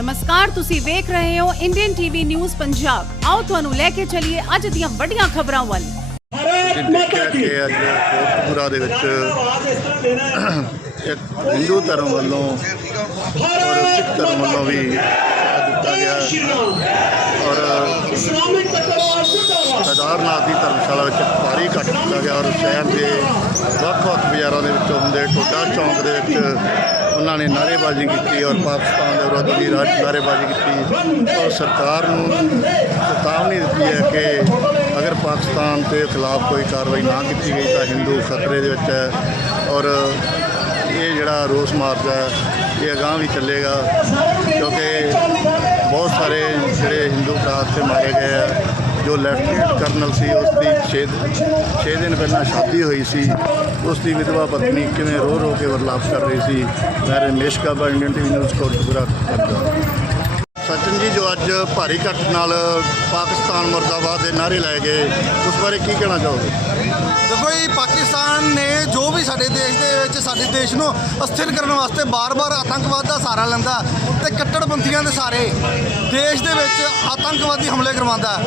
ਨਮਸਕਾਰ ਤੁਸੀਂ ਵੇਖ ਰਹੇ ਹੋ ਇੰਡੀਅਨ ਟੀਵੀ ਨਿਊਜ਼ ਪੰਜਾਬ ਆਓ ਤੁਹਾਨੂੰ ਲੈ ਕੇ ਚੱਲੀਏ ਅੱਜ ਦੀਆਂ ਵੱਡੀਆਂ ਖਬਰਾਂ ਵੱਲ। ਦੇਖਿਆ ਕਿ? ਅੱਜ ਕੋਟਪੁਰਾ ਦੇ ਵਿੱਚ ਇੱਕ ਹਿੰਦੂ ਧਰਮ ਵੱਲੋਂ ਔਰ ਸਿੱਖ ਧਰਮ ਵੱਲੋਂ ਵੀ ਸਾਥ ਦਿੱਤਾ ਗਿਆ। ਔਰ ਕੇਦਾਰਨਾਥ ਦੀ ਧਰਮਸ਼ਾਲਾ ਵਿੱਚ ਭਾਰੀ ਇਕੱਠ ਕੀਤਾ ਗਿਆ ਔਰ ਸ਼ਹਿਰ ਦੇ ਵੱਖ-ਵੱਖ ਬਾਜ਼ਾਰਾਂ ਦੇ ਵਿੱਚੋਂ ਹੁੰਦੇ ਟੋਡਾ ਚੌਂਕ ਦੇ ਵਿੱਚ ਉਹਨਾਂ ਨੇ ਨਾਅਰੇਬਾਜ਼ੀ ਕੀਤੀ ਔਰ ਪਾਕਿਸਤਾਨ ਦੇ ਵਿਰੁੱਧ ਵੀ ਰਾਜ ਨਾਅਰੇਬਾਜ਼ੀ ਕੀਤੀ। ਔਰ ਸਰਕਾਰ ਨੂੰ ਚੇਤਾਵਨੀ ਦਿੱਤੀ ਹੈ ਕਿ ਅਗਰ ਪਾਕਿਸਤਾਨ ਦੇ ਖਿਲਾਫ ਕੋਈ ਕਾਰਵਾਈ ਨਾ ਕੀਤੀ ਗਈ ਤਾਂ ਹਿੰਦੂ ਖਤਰੇ ਦੇ ਵਿੱਚ ਹੈ ਔਰ ਇਹ ਜਿਹੜਾ ਰੋਸ ਮਾਰਚ ਹੈ, ਇਹ ਅਗਾਂਹ ਵੀ ਚੱਲੇਗਾ ਕਿਉਂਕਿ ਬਹੁਤ ਸਾਰੇ ਜਿਹੜੇ ਹਿੰਦੂ ਭਰਾ 'ਤੇ ਮਾਰੇ ਗਏ ਆ। ਜੋ ਲੈਫਟੀਨੈਂਟ ਕਰਨਲ ਸੀ, ਉਸ ਦੀ 6 ਦਿਨ ਪਹਿਲਾਂ ਸ਼ਾਦੀ ਹੋਈ ਸੀ। ਉਸ ਦੀ ਵਿਧਵਾ ਪਤਨੀ ਕਿਵੇਂ ਰੋ ਰੋ ਕੇ ਵਰਲਾਪ ਕਰ ਰਹੀ ਸੀ, ਮੈਂ Ramesh Kaba, Indian TV news Kotpura ਕਰਦਾ ਸਚਿਨ ਜੀ, ਜੋ ਅੱਜ ਭਾਰੀ ਇਕੱਠ ਨਾਲ ਪਾਕਿਸਤਾਨ ਮੁਰਦਾਬਾਦ ਦੇ ਨਾਅਰੇ ਲਾਏ ਗਏ, ਉਸ ਬਾਰੇ ਕੀ ਕਹਿਣਾ ਚਾਹੋਗੇ? ਦੇਖੋ ਜੀ, ਪਾਕਿਸਤਾਨ ਨੇ ਜੋ ਵੀ ਸਾਡੇ ਦੇਸ਼ ਦੇ ਵਿੱਚ, ਸਾਡੇ ਦੇਸ਼ ਨੂੰ ਅਸਥਿਰ ਕਰਨ ਵਾਸਤੇ ਬਾਰ-ਬਾਰ ਆਤੰਕਵਾਦ ਦਾ ਸਹਾਰਾ ਲੈਂਦਾ ਤੇ ਕੱਟੜਪੰਥੀਆਂ ਦੇ ਸਾਰੇ ਦੇਸ਼ ਦੇ ਵਿੱਚ ਆਤੰਕਵਾਦੀ ਹਮਲੇ ਕਰਵਾਉਂਦਾ।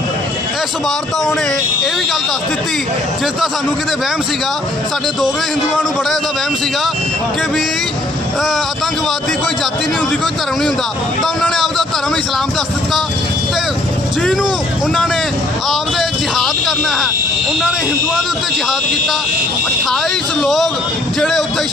ਇਸ ਵਾਰ ਤਾਂ ਉਹਨੇ ਇਹ ਵੀ ਗੱਲ ਦੱਸ ਦਿੱਤੀ ਜਿਸ ਦਾ ਸਾਨੂੰ ਕਿਤੇ ਵਹਿਮ ਸੀਗਾ। ਸਾਡੇ ਦੋਗਲੇ ਹਿੰਦੂਆਂ ਨੂੰ ਬੜਾ ਇਹਦਾ ਵਹਿਮ ਸੀਗਾ ਕਿ ਵੀ ਅ, ਆਤੰਕਵਾਦੀ ਕੋਈ ਜਾਤੀ ਨਹੀਂ ਹੁੰਦੀ ਕੋਈ ਧਰਮ ਨਹੀਂ ਹੁੰਦਾ। ਤਾਂ ਉਹਨਾਂ ਨੇ ਆਪਦਾ ਧਰਮ ਇਸਲਾਮ ਦੱਸ ਦਿੱਤਾ ਤੇ ਜਿਹਨੂੰ ਉਹਨਾਂ ਨੇ ਆਪਦੇ ਜਿਹਾਦ ਕਰਨਾ ਹੈ ਉਹਨਾਂ ਨੇ ਹਿੰਦੂਆਂ ਦੇ ਉੱਤੇ ਜਿਹਾਦ ਕੀਤਾ। 28 ਲੋਕ ਜਿਹੜੇ ਉੱਥੇ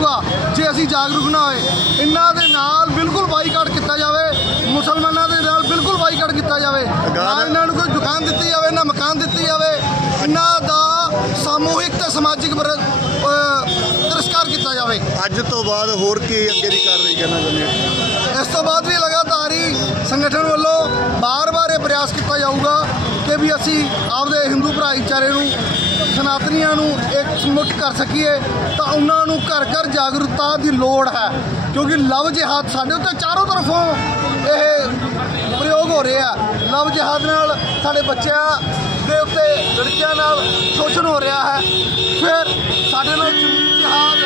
ਰਹੂਗਾ ਜੇ ਅਸੀਂ ਜਾਗਰੂਕ ਨਾ ਹੋਏ। ਇਹਨਾਂ ਦੇ ਨਾਲ ਬਿਲਕੁਲ ਬਾਈਕਾਟ ਕੀਤਾ ਜਾਵੇ। ਮੁਸਲਮਾਨਾਂ ਦੇ ਨਾਲ ਬਿਲਕੁਲ ਬਾਈਕਾਟ ਕੀਤਾ ਜਾਵੇ। ਨਾ ਇਹਨਾਂ ਨੂੰ ਕੋਈ ਦੁਕਾਨ ਦਿੱਤੀ ਜਾਵੇ ਨਾ ਮਕਾਨ ਦਿੱਤੀ ਜਾਵੇ। ਇਹਨਾਂ ਦਾ ਸਮੂਹਿਕ ਤੇ ਸਮਾਜਿਕ ਤਿਰਸਕਾਰ ਕੀਤਾ ਜਾਵੇ। ਅੱਜ ਤੋਂ ਬਾਅਦ ਹੋਰ ਕੀ ਅੱਗੇ ਦੀ ਕਾਰਵਾਈ ਕਰਨਾ ਚਾਹੁੰਦੇ ਹੋ? ਇਸ ਤੋਂ ਬਾਅਦ ਵੀ ਲਗਾਤਾਰ ਹੀ ਸੰਗਠਨ ਵੱਲੋਂ ਬਾਰ-ਬਾਰ ਇਹ ਪ੍ਰਯਾਸ ਕੀਤਾ ਜਾਊਗਾ ਕਿ ਵੀ ਅਸੀਂ ਆਪਦੇ ਹਿੰਦੂ ਭਾਈਚਾਰੇ ਨੂੰ, ਸਨਾਤਨੀਆਂ ਨੂੰ ਇੱਕ ਮੁੱਠ ਕਰ ਸਕੀਏ, ਤਾਂ ਉਹਨਾਂ ਨੂੰ ਘਰ ਘਰ ਜਾਗਰੂਕਤਾ ਦੀ ਲੋੜ ਹੈ। ਕਿਉਂਕਿ ਲਵ ਜਿਹਾਦ ਸਾਡੇ ਉੱਤੇ ਚਾਰੋਂ ਤਰਫੋਂ ਇਹ ਪ੍ਰਯੋਗ ਹੋ ਰਿਹਾ ਲਵ ਜਿਹਾਦ ਨਾਲ ਸਾਡੇ ਬੱਚਿਆਂ ਦੇ ਉੱਤੇ, ਲੜਕੀਆਂ ਨਾਲ ਸ਼ੋਸ਼ਣ ਹੋ ਰਿਹਾ ਹੈ। ਫਿਰ ਸਾਡੇ ਨਾਲ ਜ਼ਮੀਨ ਜਿਹਾਦ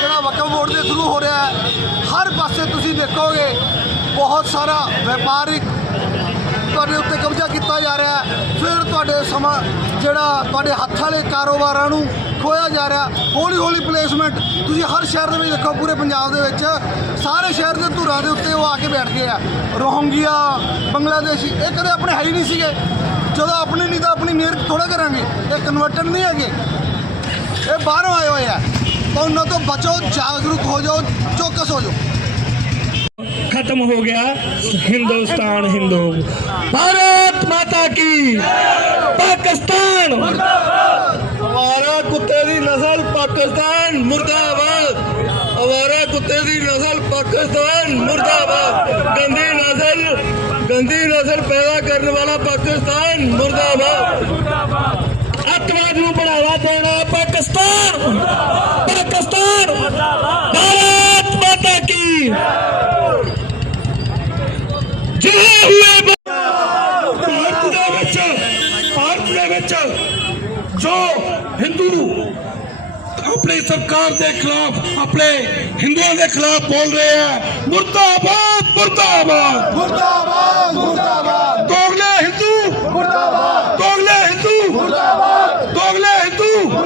ਜਿਹੜਾ ਵਕਫ ਬੋਰਡ ਦੇ ਥਰੂ ਹੋ ਰਿਹਾ ਹੈ। ਹਰ ਪਾਸੇ ਤੁਸੀਂ ਦੇਖੋਗੇ, ਬਹੁਤ ਸਾਰਾ ਵਪਾਰਿਕ ਤੁਹਾਡੇ ਉੱਤੇ ਕਬਜ਼ਾ ਕੀਤਾ ਜਾ ਰਿਹਾ ਫਿਰ ਤੁਹਾਡੇ ਸਮਾਂ ਜਿਹੜਾ ਤੁਹਾਡੇ ਹੱਥ ਵਾਲੇ ਕਾਰੋਬਾਰਾਂ ਨੂੰ ਖੋਇਆ ਜਾ ਰਿਹਾ ਹੌਲੀ ਹੌਲੀ ਪਲੇਸਮੈਂਟ ਤੁਸੀਂ ਹਰ ਸ਼ਹਿਰ ਦੇ ਵਿੱਚ ਦੇਖੋ, ਪੂਰੇ ਪੰਜਾਬ ਦੇ ਵਿੱਚ ਸਾਰੇ ਸ਼ਹਿਰ ਦੇ ਧੁਰਾਂ ਦੇ ਉੱਤੇ ਉਹ ਆ ਕੇ ਬੈਠ ਗਏ ਆ। ਰੋਹੰਗੀਆ, ਬੰਗਲਾਦੇਸ਼ੀ, ਇਹ ਕਦੇ ਆਪਣੇ ਹੈ ਹੀ ਨਹੀਂ ਸੀਗੇ। ਜਦੋਂ ਆਪਣੀ ਨਹੀਂ ਤਾਂ ਆਪਣੀ ਮਿਹਨਤ ਥੋੜਾ ਕਰਾਂਗੇ, ਇਹ ਕਨਵਰਟਰ ਨਹੀਂ ਹੈਗੇ। ਇਹ ਬਾਹਰੋਂ ਆਏ ਹੋਏ ਆ। ਤਾਂ ਉਹਨਾਂ ਤੋਂ ਬਚੋ, ਜਾਗਰੂਕ ਹੋ ਜਾਓ, ਚੌਕਸ ਹੋ ਜਾਓ। खत्म हो गया हिंदुस्तान हिंदू भारत माता की पाकिस्तान हमारा कुत्ते दी नस्ल पाकिस्तान मुर्दाबाद हमारा कुत्ते दी नस्ल पाकिस्तान मुर्दाबाद गंदी नस्ल गंदी नस्ल पैदा करने वाला पाकिस्तान मुर्दाबाद अतवाद ਨੂੰ बढ़ावा देना पाकिस्तान पाकिस्तान भारत माता की ਆਪਣੀ ਸਰਕਾਰ ਦੇ ਖਿਲਾਫ ਆਪਣੇ ਹਿੰਦੂਆਂ ਦੇ ਖਿਲਾਫ ਬੋਲ ਰਹੇ ਆ ਮੁਰਦਾਬਾਦ ਮੁਰਦਾਬਾਦ ਮੁਰਦਾਬਾਦ ਮੁਰਦਾਬਾਦ ਦੋਗਲੇ ਹਿੰਦੂ ਮੁਰਦਾਬਾਦ ਦੋਗਲੇ ਹਿੰਦੂ ਮੁਰਦਾਬਾਦ ਦੋਗਲੇ ਹਿੰਦੂ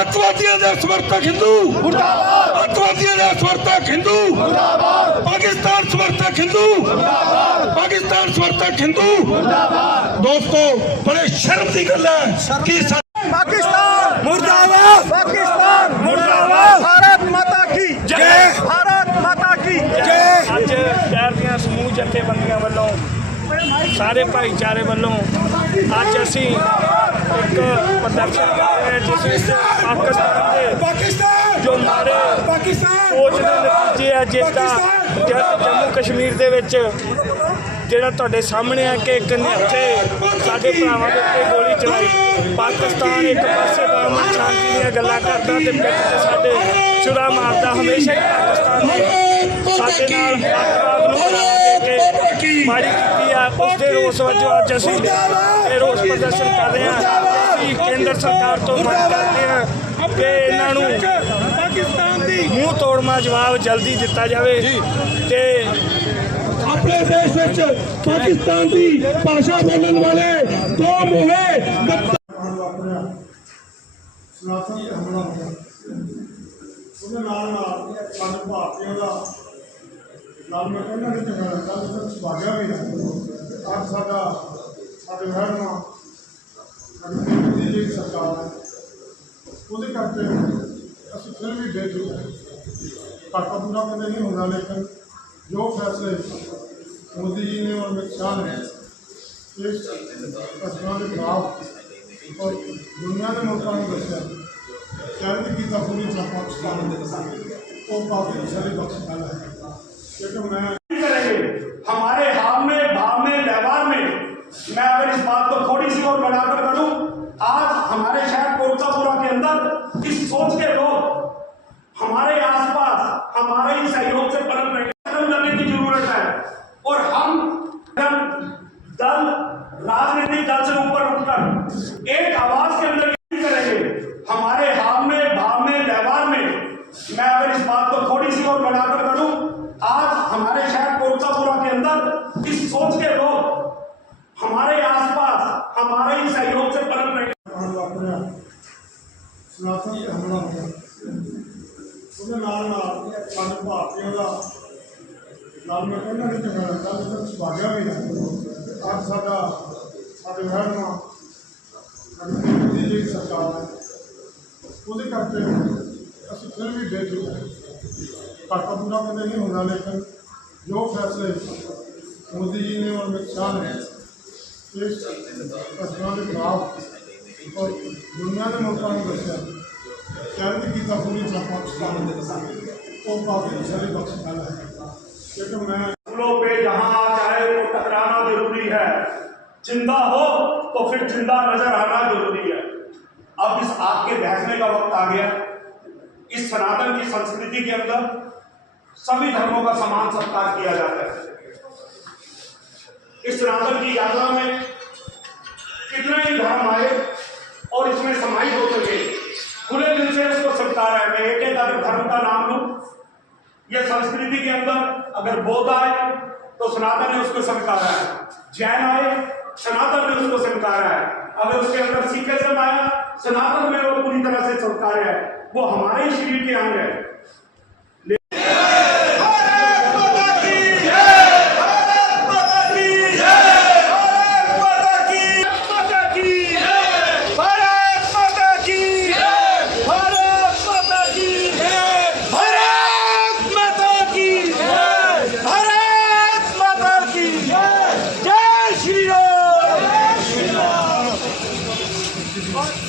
ਅੱਤਵਾਦੀਆਂ ਦੇ ਸਮਰਥਕ ਹਿੰਦੂ ਮੁਰਦਾਬਾਦ ਅੱਤਵਾਦੀਆਂ ਦੇ ਸਮਰਥਕ ਹਿੰਦੂ ਮੁਰਦਾਬਾਦ ਪਾਕਿਸਤਾਨ ਸਮਰਥਕ ਹਿੰਦੂ ਪਾਕਿਸਤਾਨ ਸਮਰਥਕ ਹਿੰਦੂ ਦੋਸਤੋ ਬੜੇ ਸ਼ਰਮ ਦੀ ਗੱਲ ਹੈ ਕਿ ਸਾ- पाकिस्तान मुर्दाबाद पाकिस्तान मुर्दाबाद भारत माता की जय भारत माता की जय ਅੱਜ ਸ਼ਹਿਰ ਦੀਆਂ ਸਮੂਹ ਜਥੇਬੰਦੀਆਂ ਵੱਲੋਂ ਸਾਰੇ ਭਾਈਚਾਰੇ ਵੱਲੋਂ ਅੱਜ ਅਸੀਂ ਇੱਕ ਪ੍ਰਦਰਸ਼ਨ ਕਰ ਰਹੇ ਹਾਂ ਜਿਸ ਵਿੱਚ ਪਾਕਿਸਤਾਨ ਦੇ ਪਾਕਿਸਤਾਨ ਜੋ ਮਾਰੇ ਪਾਕਿਸਤਾਨ ਸੋਚ ਦੇ ਨਤੀਜੇ ਆ ਜਿਸ ਦਾ ਜਦ ਜੰਮੂ ਕਸ਼ਮੀਰ ਦੇ ਵਿੱਚ ਜਿਹੜਾ ਤੁਹਾਡੇ ਸਾਹਮਣੇ ਆ ਕਿ ਇੱਕ ਨਿਹੱਥੇ ਸਾਡੇ ਭਰਾਵਾਂ ਦੇ ਉੱਤੇ ਗੋਲੀ ਚਲਾਈ। ਪਾਕਿਸਤਾਨ ਇੱਕ ਪਾਸੇ ਦਾ ਅਮਨ ਸ਼ਾਂਤੀ ਦੀਆਂ ਗੱਲਾਂ ਕਰਦਾ ਤੇ ਪਿੱਠ ਤੇ ਸਾਡੇ ਛੁਰਾ ਮਾਰਦਾ। ਹਮੇਸ਼ਾ ਹੀ ਪਾਕਿਸਤਾਨ ਨੇ ਸਾਡੇ ਨਾਲ ਅੱਤਵਾਦ ਨੂੰ ਬਣਾ ਦੇ ਕੇ ਮਾਰੀ ਕੀਤੀ ਆ। ਉਸ ਦੇ ਰੋਸ ਵਜੋਂ ਅੱਜ ਅਸੀਂ ਇਹ ਰੋਸ ਪ੍ਰਦਰਸ਼ਨ ਕਰ ਰਹੇ ਹਾਂ। ਅਸੀਂ ਕੇਂਦਰ ਸਰਕਾਰ ਤੋਂ ਮੰਗ ਕਰਦੇ ਹਾਂ ਕਿ ਇਹਨਾਂ ਨੂੰ ਪਾਕਿਸਤਾਨ ਦੀ ਮੂੰਹ ਤੋੜਮਾ ਜਵਾਬ ਜਲਦੀ ਦਿੱਤਾ ਜਾਵੇ ਤੇ ਆਪਣੇ ਦੇਸ਼ ਵਿੱਚ ਪਾਕਿਸਤਾਨ ਦੀ ਭਾਸ਼ਾ ਬੋਲਣ ਵਾਲੇ ਦੋ ਮੋਹੇ ਸਨਾਤਨ ਤੇ ਹਮਲਾ ਹੋਇਆ ਉਹਦੇ ਨਾਲ ਨਾਲ ਸਾਡੇ ਭਾਰਤੀਆਂ ਦਾ ਨਾਲ ਮੈਂ ਕਹਿੰਦਾ ਕਿ ਚੰਗਾ ਲੱਗਾ ਉਹਦਾ ਸੁਭਾਗਿਆ ਵੀ ਹੈ। ਅੱਜ ਸਾਡਾ ਸਾਡੇ ਮਹਿਰਮਾ ਸਾਡੀ ਮੋਦੀ ਸਰਕਾਰ ਹੈ ਉਹਦੇ ਕਰਕੇ ਅਸੀਂ ਫਿਰ ਵੀ ਬੇਚੁੱਕ ਹਾਂ। ਘਾਟਾ ਪੂਰਾ ਕਦੇ ਨਹੀਂ ਹੁੰਦਾ ਲੇਕਿਨ ਜੋ ਫੈਸਲੇ मोदी जी ने और अमित शाह ने इस घटना के खिलाफ और दुनिया ने मौका नहीं बचा शायद किया पूरी पाकिस्तान तो पाकिस्तानी बख्श डाला है। लेकिन मैं करेंगे। हमारे हाव में, भाव में, व्यवहार में मैं अगर इस बात को थोड़ी सी और बढ़ाकर बढ़ू आज हमारे शहर कोलकापुरा के अंदर इस सोच के लोग हमारे आसपास, हमारे ही सहयोग से पलट रहे ਸਨਾਤਨ ਤੇ ਹਮਲਾ ਹੋਇਆ ਉਹਦੇ ਨਾਲ ਨਾਲ ਸਾਨੂੰ ਭਾਰਤੀਆਂ ਦਾ ਨਾਲ ਮੈਂ ਕਹਿੰਦਾ ਕਿ ਚੰਗਾ ਲੱਗਾ ਉਹਦਾ ਸੁਭਾਗਿਆ ਵੀ ਹੈ ਅੱਜ ਸਾਡਾ ਸਾਡੇ ਮਹਿਰਮਾ ਸਾਡੀ ਮੋਦੀ ਜੀ ਸਰਕਾਰ ਹੈ। ਉਹਦੇ ਕਰਕੇ ਅਸੀਂ ਫਿਰ ਵੀ ਬੇਚੁੱਕ ਹਾਂ। ਘਾਟਾ ਪੂਰਾ ਕਦੇ ਨਹੀਂ ਹੁੰਦਾ ਲੇਕਿਨ ਜੋ ਫੈਸਲੇ ਮੋਦੀ ਜੀ ਨੇ ਔਰ ਅਮਿਤ ਸ਼ਾਹ ਨੇ ਇਸ ਫੈਸਲਿਆਂ ਦੇ ਖਿਲਾਫ और दुनिया में मोटाने बच्चा चारित्र की तफरी तो काफ़ी सारे बख्शा है। लेकिन मैं स्कूलों पे जहाँ चाहे वो टकराना ज़रूरी है, ज़िंदा हो तो फिर ज़िंदा नज़र आना ज़रूरी है। अब इस आग के बहसने का वक्त आ गया। इस सनातन की संस्कृति के अंदर सभी धर्मों का समान सत्कार किया जाता है। इस सनातन की यात्रा में कितने ही धर्म आए और इसमें समाहित होते गए खुले दिल से उसको स्वीकारा है। मैं एक एक अगर धर्म का नाम लू। ये संस्कृति के अंदर अगर बौद्ध आए तो सनातन ने उसको स्वीकारा है। जैन आए, सनातन ने उसको स्वीकारा है। अगर उसके अंदर सिखिज्म आया, सनातन में वो पूरी तरह से स्वीकार है। वो हमारे शरीर के अंग है। Thank you.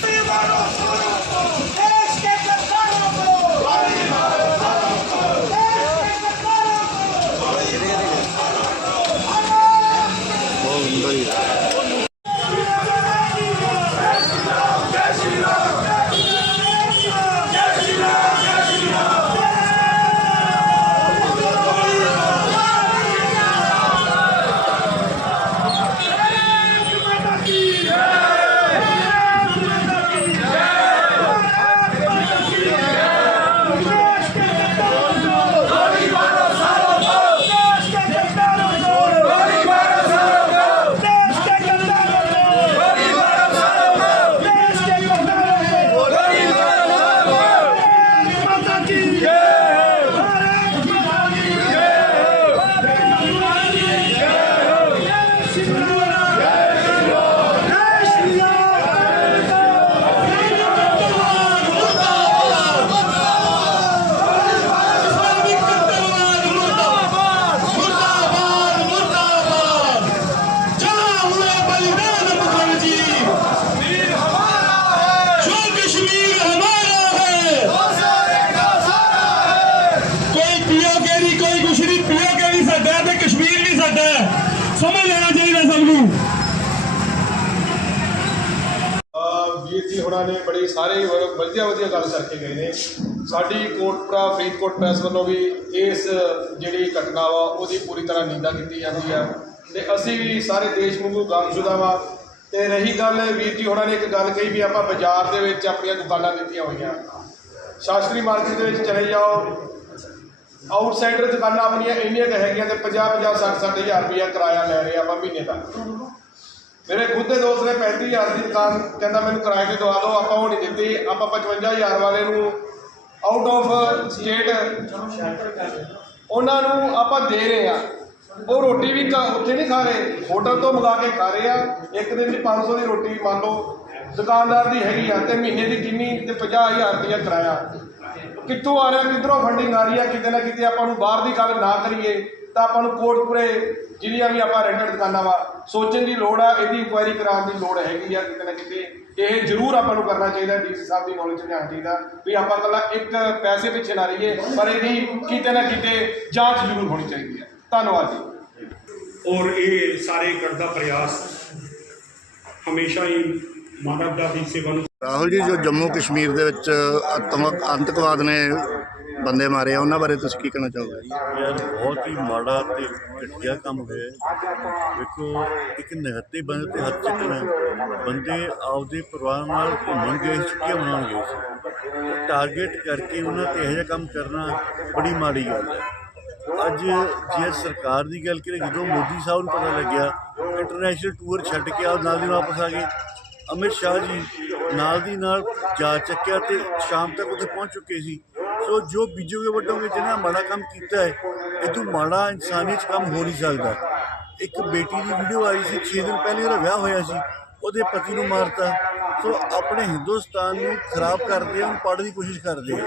ਸਾਰੇ ਮਤਲਬ ਵਧੀਆ ਵਧੀਆ ਗੱਲ ਕਰਕੇ ਗਏ ਨੇ। ਸਾਡੀ ਕੋਟਪੁਰਾ, ਫਰੀਦਕੋਟ ਪ੍ਰੈਸ ਵੱਲੋਂ ਵੀ ਇਸ ਜਿਹੜੀ ਘਟਨਾ ਵਾ, ਉਹਦੀ ਪੂਰੀ ਤਰ੍ਹਾਂ ਨਿੰਦਾ ਕੀਤੀ ਜਾਂਦੀ ਆ। ਤੇ ਅਸੀਂ ਵੀ ਸਾਰੇ ਦੇਸ਼ ਵਾਂਗੂ ਗਮਸ਼ੁਦਾ ਵਾ। ਤੇ ਰਹੀ ਗੱਲ ਵੀਰ ਜੀ ਹੋਰਾਂ ਨੇ ਇੱਕ ਗੱਲ ਕਹੀ ਵੀ ਆਪਾਂ ਬਾਜ਼ਾਰ ਦੇ ਵਿੱਚ ਆਪਣੀਆਂ ਦੁਕਾਨਾਂ ਦਿੱਤੀਆਂ ਹੋਈਆਂ। ਸ਼ਾਸਤਰੀ ਮਾਰਕੀਟ ਦੇ ਵਿੱਚ ਚਲੇ ਜਾਓ। ਆਊਟਸਾਈਡਰ ਦੁਕਾਨਾਂ ਆਪਣੀਆਂ ਇੰਨੀਆਂ ਕੁ ਹੈਗੀਆਂ ਤੇ 50 50 60 60 ਹਜ਼ਾਰ ਰੁਪਇਆ ਕਿਰਾਇਆ ਲੈ ਰਹੇ ਆਪਾਂ ਮਹੀਨੇ ਦਾ। ਮੇਰੇ ਖੁਦ ਦੇ ਦੋਸਤ ਨੇ 35000 ਦੀ ਦੁਕਾਨ ਕਹਿੰਦਾ ਮੈਨੂੰ ਕਿਰਾਏ ਤੇ ਦਵਾ ਦਿਓ, ਆਪਾਂ ਉਹ ਨਹੀਂ ਦਿੱਤੀ। ਆਪਾਂ 55000 ਵਾਲੇ ਨੂੰ ਆਊਟ ਆਫ ਸਟੇਟ ਉਹਨਾਂ ਨੂੰ ਆਪਾਂ ਦੇ ਰਹੇ ਆ ਉਹ ਰੋਟੀ ਵੀ ਉੱਥੇ ਨਹੀਂ ਖਾ ਰਹੇ ਹੋਟਲ ਤੋਂ ਮੰਗਾ ਕੇ ਖਾ ਰਹੇ ਆ। ਇੱਕ ਦਿਨ ਦੀ 500 ਦੀ ਰੋਟੀ ਮੰਨ ਲਓ, ਦੁਕਾਨਦਾਰ ਦੀ ਹੈਗੀ ਆ ਤੇ ਮਹੀਨੇ ਦੀ ਕਿੰਨੀ ਤੇ 50000 ਰੁਪਇਆ ਕਿਰਾਇਆ। ਕਿੱਥੋਂ ਆ ਰਿਹਾ, ਕਿੱਧਰੋਂ ਫੰਡਿੰਗ ਆ ਰਹੀ ਆ, ਕਿਤੇ ਨਾ ਕਿਤੇ ਆਪਾਂ ਨੂੰ ਬਾਹਰ ਦੀ ਗੱਲ ਨਾ ਕਰੀਏ। ਤਾਂ ਆਪਾਂ ਨੂੰ ਕੋਟਪੁਰੇ ਜਿਹੜੀਆਂ ਵੀ ਆਪਾਂ ਰੈਂਟਡ ਦੁਕਾਨਾਂ ਵਾ ਸੋਚਣ ਦੀ ਲੋੜ ਆ ਇਹਦੀ ਇਨਕੁਆਇਰੀ ਕਰਾਉਣ ਦੀ ਲੋੜ ਹੈਗੀ ਆ ਕਿਤੇ ਨਾ ਕਿਤੇ। ਇਹ ਜ਼ਰੂਰ ਆਪਾਂ ਨੂੰ ਕਰਨਾ ਚਾਹੀਦਾ ਡੀਸੀ ਸਾਹਿਬ ਦੀ ਨੌਲੇਜ ਲਿਆਉਣਾ ਚਾਹੀਦਾ ਵੀ ਆਪਾਂ ਇਕੱਲਾ ਇੱਕ ਪੈਸੇ ਪਿੱਛੇ ਨਾ ਰਹੀਏ ਪਰ ਇਹਦੀ ਕਿਤੇ ਨਾ ਕਿਤੇ ਜਾਂਚ ਜ਼ਰੂਰ ਹੋਣੀ ਚਾਹੀਦੀ ਹੈ ਧੰਨਵਾਦ ਜੀ। ਔਰ ਇਹ ਸਾਰੇ ਕਰਦਾ ਪ੍ਰਯਾਸ ਹਮੇਸ਼ਾ ਹੀ ਮਾਨਵਤਾ ਦੀ ਸੇਵਾ ਨੂੰ ਰਾਹੁਲ ਜੀ ਜੋ ਜੰਮੂ ਕਸ਼ਮੀਰ ਦੇ ਵਿੱਚ ਆਤਮਕ ਅੰਤਕਵਾਦ ਨੇ ਬੰਦੇ ਮਾਰੇ ਆ, ਉਹਨਾਂ ਬਾਰੇ ਤੁਸੀਂ ਕੀ ਕਹਿਣਾ ਚਾਹੋਗੇ? ਯਾਰ, ਬਹੁਤ ਹੀ ਮਾੜਾ ਤੇ ਘਟੀਆ ਕੰਮ ਹੋਇਆ ਹੈ। ਵੇਖੋ ਇੱਕ ਨਿਹੱਤੇ ਬੰਦੇ ਤੇ ਹੱਥ ਚੱਕਣਾ ਬੰਦੇ ਆਪਦੇ ਪਰਿਵਾਰ ਨਾਲ ਘੁੰਮਣ ਗਏ, ਛੁੱਟੀਆਂ ਮਨਾਉਣ ਗਏ ਸੀ। ਟਾਰਗੇਟ ਕਰਕੇ ਉਹਨਾਂ ਤੇ ਇਹੋ ਜਿਹਾ ਕੰਮ ਕਰਨਾ ਬੜੀ ਮਾੜੀ ਗੱਲ ਹੈ। ਅੱਜ ਜੇ ਸਰਕਾਰ ਦੀ ਗੱਲ ਕਰੀਏ, ਜਦੋਂ ਮੋਦੀ ਸਾਹਿਬ ਨੂੰ ਪਤਾ ਲੱਗਿਆ ਇੰਟਰਨੈਸ਼ਨਲ ਟੂਰ ਛੱਡ ਕੇ ਆ ਨਾਲ ਦੀ ਵਾਪਸ ਆ ਗਏ। ਅਮਿਤ ਸ਼ਾਹ ਜੀ ਨਾਲ ਦੀ ਨਾਲ ਜਾ ਚੱਕਿਆ ਤੇ ਸ਼ਾਮ ਤੱਕ ਉੱਥੇ ਪਹੁੰਚ ਚੁੱਕੇ ਸੀ। ਸੋ ਜੋ ਬੀਜੋਗੇ ਵੱਡੋਗੇ ਜਿਹਨਾਂ ਮਾੜਾ ਕੰਮ ਕੀਤਾ ਹੈ, ਇਹ ਤੋਂ ਮਾੜਾ ਇਨਸਾਨੀਅਤ ਕੰਮ ਹੋ ਨਹੀਂ ਸਕਦਾ। ਇੱਕ ਬੇਟੀ ਦੀ ਵੀਡੀਓ ਆਈ ਸੀ 6 ਦਿਨ ਪਹਿਲੇ ਉਹਦਾ ਵਿਆਹ ਹੋਇਆ ਸੀ, ਉਹਦੇ ਪਤੀ ਨੂੰ ਮਾਰਤਾ। ਸੋ ਆਪਣੇ ਹਿੰਦੁਸਤਾਨ ਨੂੰ ਖਰਾਬ ਕਰਦੇ ਆ, ਉਹਨੂੰ ਪਾੜਨ ਦੀ ਕੋਸ਼ਿਸ਼ ਕਰਦੇ ਆ।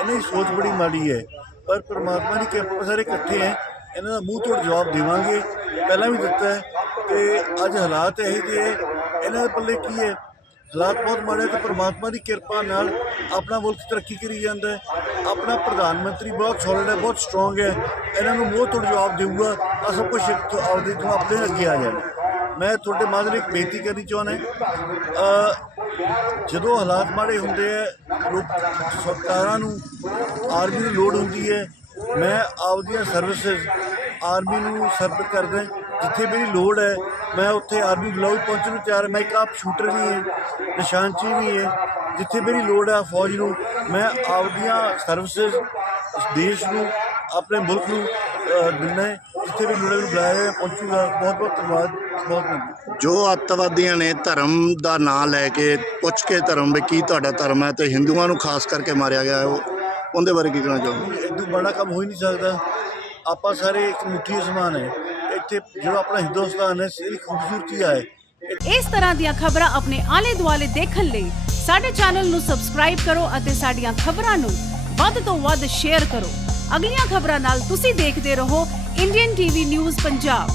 ਇਹਨਾਂ ਦੀ ਸੋਚ ਬੜੀ ਮਾੜੀ ਹੈ। ਪਰ ਪ੍ਰਮਾਤਮਾ ਦੀ ਕਿਰਪਾ ਸਾਰੇ ਇਕੱਠੇ ਹੈ ਇਹਨਾਂ ਦਾ ਮੂੰਹ ਤੋੜ ਜਵਾਬ ਦੇਵਾਂਗੇ। ਪਹਿਲਾਂ ਵੀ ਦਿੱਤਾ ਹੈ ਕਿ ਅੱਜ ਹਾਲਾਤ ਇਹ ਜਿਹੇ ਹੈ ਇਹਨਾਂ ਦੇ ਪੱਲੇ ਕੀ ਹੈ? ਹਾਲਾਤ ਬਹੁਤ ਮਾੜੇ ਹੈ ਤੇ ਪ੍ਰਮਾਤਮਾ ਦੀ ਕਿਰਪਾ ਨਾਲ ਆਪਣਾ ਮੁਲਕ ਤਰੱਕੀ ਕਰੀ ਜਾਂਦਾ ਹੈ। ਆਪਣਾ ਪ੍ਰਧਾਨ ਮੰਤਰੀ ਬਹੁਤ ਸੋਲਿਡ ਹੈ, ਬਹੁਤ ਸਟਰੋਂਗ ਹੈ। ਇਹਨਾਂ ਨੂੰ ਮੂੰਹ ਤੋੜ ਜਵਾਬ ਦੇਊਗਾ। ਆ ਸਭ ਕੁਝ ਆਪਦੇ ਤੋਂ ਆਪਣੇ ਅੱਗੇ ਆ ਜਾਣਾ। ਮੈਂ ਤੁਹਾਡੇ ਮਾਧਿਅਮ ਇੱਕ ਬੇਨਤੀ ਕਰਨੀ ਚਾਹੁੰਦਾ ਜਦੋਂ ਹਾਲਾਤ ਮਾੜੇ ਹੁੰਦੇ ਆ, ਲੋਕ ਸਰਕਾਰਾਂ ਨੂੰ ਆਰਮੀ ਦੀ ਲੋੜ ਹੁੰਦੀ ਹੈ। ਮੈਂ ਆਪਦੀਆਂ ਸਰਵਿਸਿਜ਼ ਆਰਮੀ ਨੂੰ ਸਰਵ ਕਰਦਾ ਜਿੱਥੇ ਮੇਰੀ ਲੋੜ ਹੈ ਮੈਂ ਉੱਥੇ ਆਰਮੀ ਬੁਲਾਉ ਪਹੁੰਚਣ ਨੂੰ ਤਿਆਰ। ਮੈਂ ਇੱਕ ਆਪ ਸ਼ੂਟਰ ਵੀ ਹਾਂ ਨਿਸ਼ਾਨਚੀ ਵੀ ਹੈ। ਜਿੱਥੇ ਮੇਰੀ ਲੋੜ ਹੈ ਫੌਜ ਨੂੰ ਮੈਂ ਆਪਦੀਆਂ ਸਰਵਿਸਿਜ਼ ਦੇਸ਼ ਨੂੰ ਆਪਣੇ ਮੁਲਕ ਨੂੰ ਦਿੰਦਾ ਹੈ। ਜਿੱਥੇ ਵੀ ਲੋੜ ਹੈ ਮੈਨੂੰ ਬੁਲਾਇਆ ਹੈ, ਪਹੁੰਚੂਗਾ। ਬਹੁਤ ਬਹੁਤ ਧੰਨਵਾਦ ਬਹੁਤ ਜੋ ਅੱਤਵਾਦੀਆਂ ਨੇ ਧਰਮ ਦਾ ਨਾਂ ਲੈ ਕੇ ਪੁੱਛ ਕੇ ਧਰਮ ਵੀ ਕੀ ਤੁਹਾਡਾ ਧਰਮ ਹੈ ਤੇ ਹਿੰਦੂਆਂ ਨੂੰ ਖਾਸ ਕਰਕੇ ਮਾਰਿਆ ਗਿਆ ਉਹ ਉਹਦੇ ਬਾਰੇ ਕੀ ਕਹਿਣਾ ਚਾਹੋਗੇ? ਇਦੋਂ ਬੜਾ ਕੰਮ ਹੋ ਹੀ ਨਹੀਂ ਸਕਦਾ। ਆਪਾਂ ਸਾਰੇ ਇੱਕ ਮੁੱਠੀ ਸਮਾਨ ਹੈ। ਇੱਥੇ ਜਿਹੜਾ ਆਪਣਾ ਹਿੰਦੁਸਤਾਨ ਹੈ ਸਿਰ ਖੂਬਸੂਰਤੀ ਹੈ ਇਸ ਤਰ੍ਹਾਂ ਦੀਆਂ ਖਬਰਾਂ ਆਪਣੇ ਆਲੇ ਦੁਆਲੇ ਦੇਖਣ ਲਈ ਸਾਡੇ ਚੈਨਲ ਨੂੰ ਸਬਸਕ੍ਰਾਈਬ ਕਰੋ ਅਤੇ ਸਾਡੀਆਂ ਖਬਰਾਂ ਨੂੰ ਵੱਧ ਤੋਂ ਵੱਧ ਸ਼ੇਅਰ ਕਰੋ। ਅਗਲੀਆਂ ਖਬਰਾਂ ਨਾਲ ਤੁਸੀਂ ਦੇਖਦੇ ਰਹੋ ਇੰਡੀਅਨ ਟੀਵੀ ਨਿਊਜ਼ ਪੰਜਾਬ।